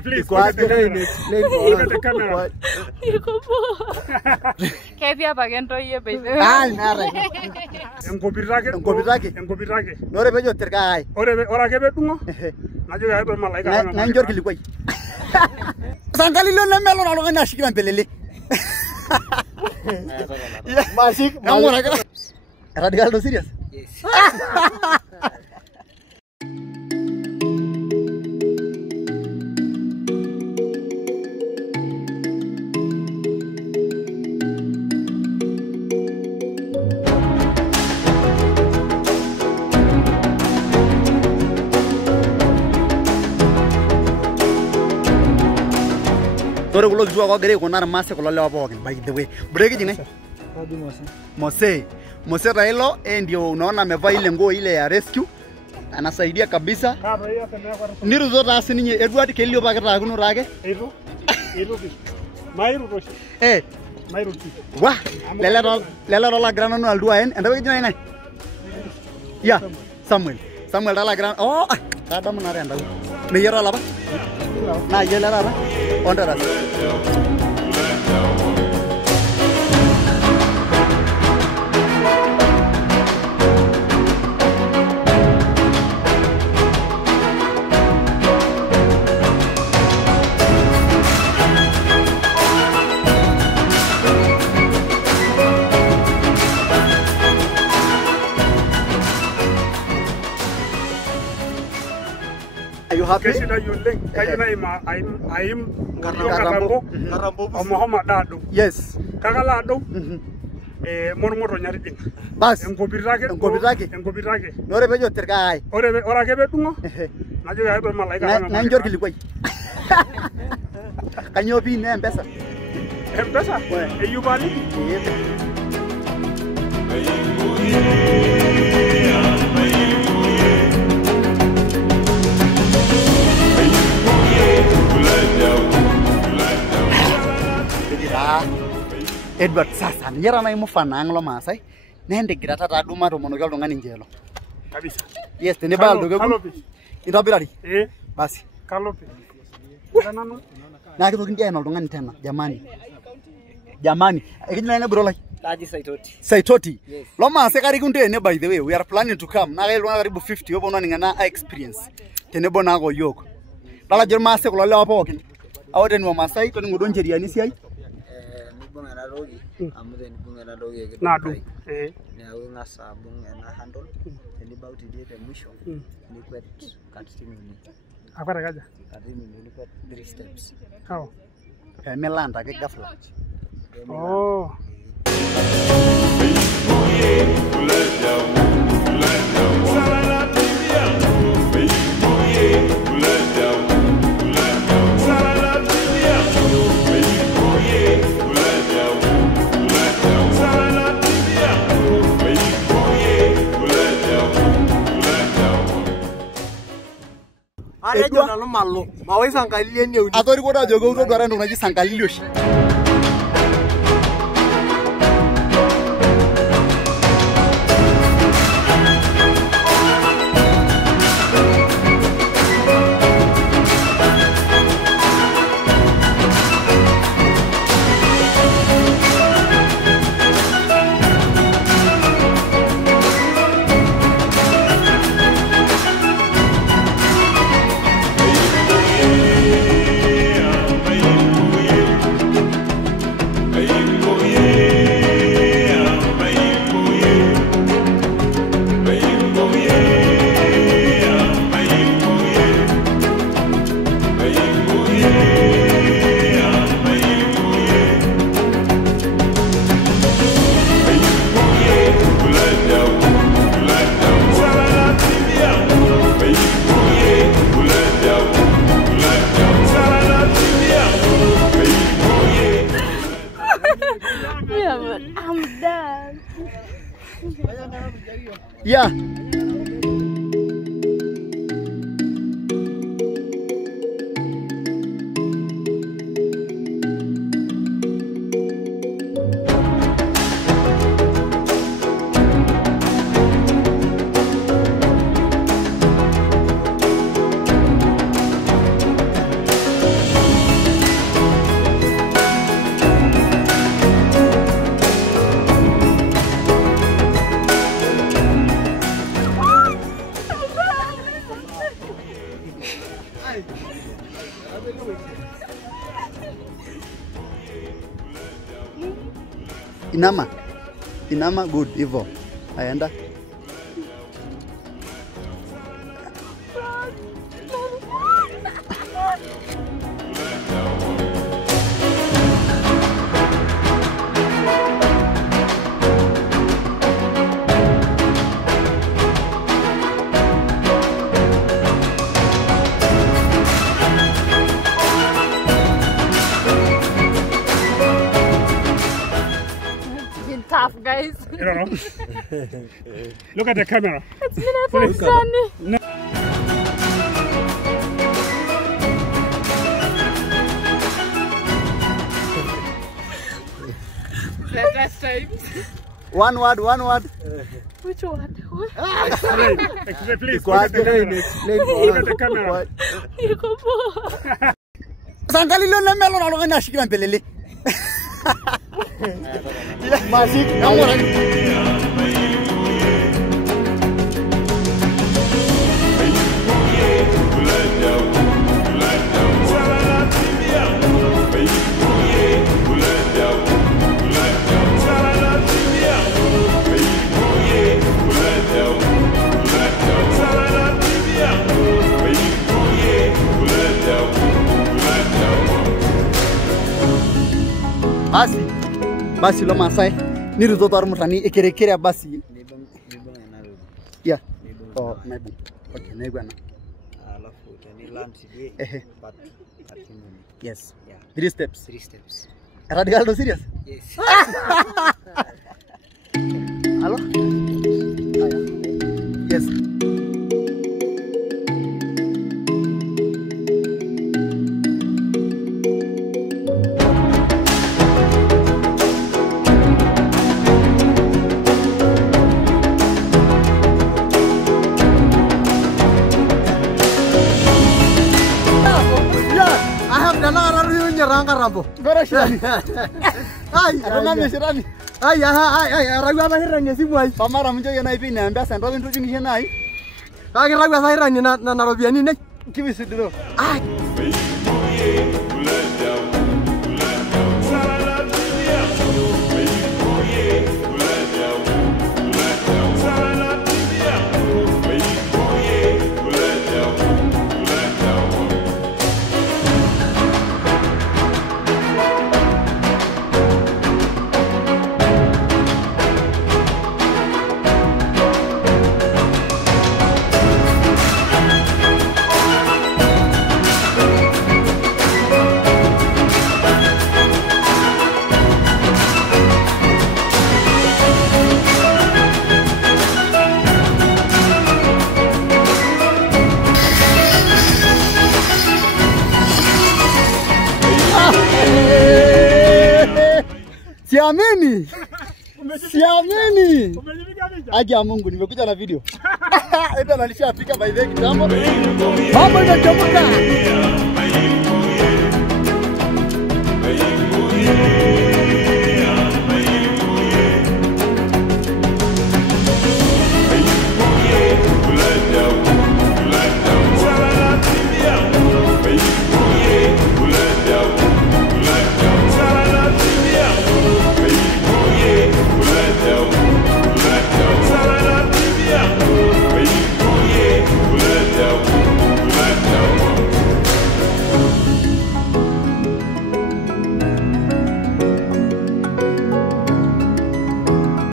please. Look at the camera. Kevia pagento ye baby. Ah, nara. Enkopirake. Nore bejo terkai. Ora kebe tungo. Najo ya be malaika. Na njor kilikwai. Sangalilo na melo na longana shikira mpelele. Masik. Namora ka. Radical do serious? Yes. Tore kulo kituak ogira aikuna irmaasai kulo lewa pookin by the way. Break jingai. Mose Tayiolo ndio unaona amevaa ile nguo ile ya rescue. Anasaidia kabisa. Niruzo taasi ninye Edward kelio pakita kuno rake. Itu. Mairu toshi. Mairu ti. Wah, lele la grano no aldua en. Enda wejina ina. Ya, Samuel la grano. Oh, kada munare enda. Meyera laba. Na yela laba. Ondara. Are you happy? Yes. Kagalado. Mormoro nyariding. Bas. Enkopirake. Nore bejo terkai. Ora kebe tungo. Najo ya be malaika. Na njor kilikwai. Kanyo bi ne mpesa. Mpesa? Eyubali. Edward sasa niyara na imufana anglo masai nende girata taduma tomonoki oltung'ani njelo kabisa. Yes tene bal doge itobirari basi kalope na kitoki ndiye oltung'ani tena jamani ekijina ene bro lai Laji Saitoti yes. Lo masai kari kunde ne by the way we are planning to come na kailwa karibu 50 obo ningana experience tene bona ko yok dala jor masai kulo lewa pookin awoden mo masai to ningo don jeriani siai Bunga dogi nadu na ngasa bunga na handle ni bauti diete mwisho ni kwet katini ni akara kaja katini ni kwet 3 steps how melanda ke gafla oh Arejo nalo malo mawai sangalile ne uni atori koda jogo uto dwara ndo naji sangalile oshi Yeah, but I'm done. Yeah. Inama. Inama good hivyo. Aenda. Tough, guys. You don't know. Look at the camera. It's been a fun journey. No. The last time. One word. Which one? Explain, please. Look at the camera. Sangali lo na melo na lo na shikira mbelele. Masik, kamera. Basi lo Masai niru to tor mutani ekere basi ya oh maybe okay naigwana alafu tani land today but yes yeah 3 steps radical to serious yes hello yes Rambo. Very shiny. Ai, remember shirani. Ai, ragwa ba hirani simu ai. Pamara mjo yana ipi na mbasa ndo ndu jingi hena ai. Kage ragwa sa hirani na robiani ne. Kibisi dilo. Ai. Siamini. Aje Mungu nimekuja na video. Enda nalishafika by the way kitambo. Mambo inachomoka.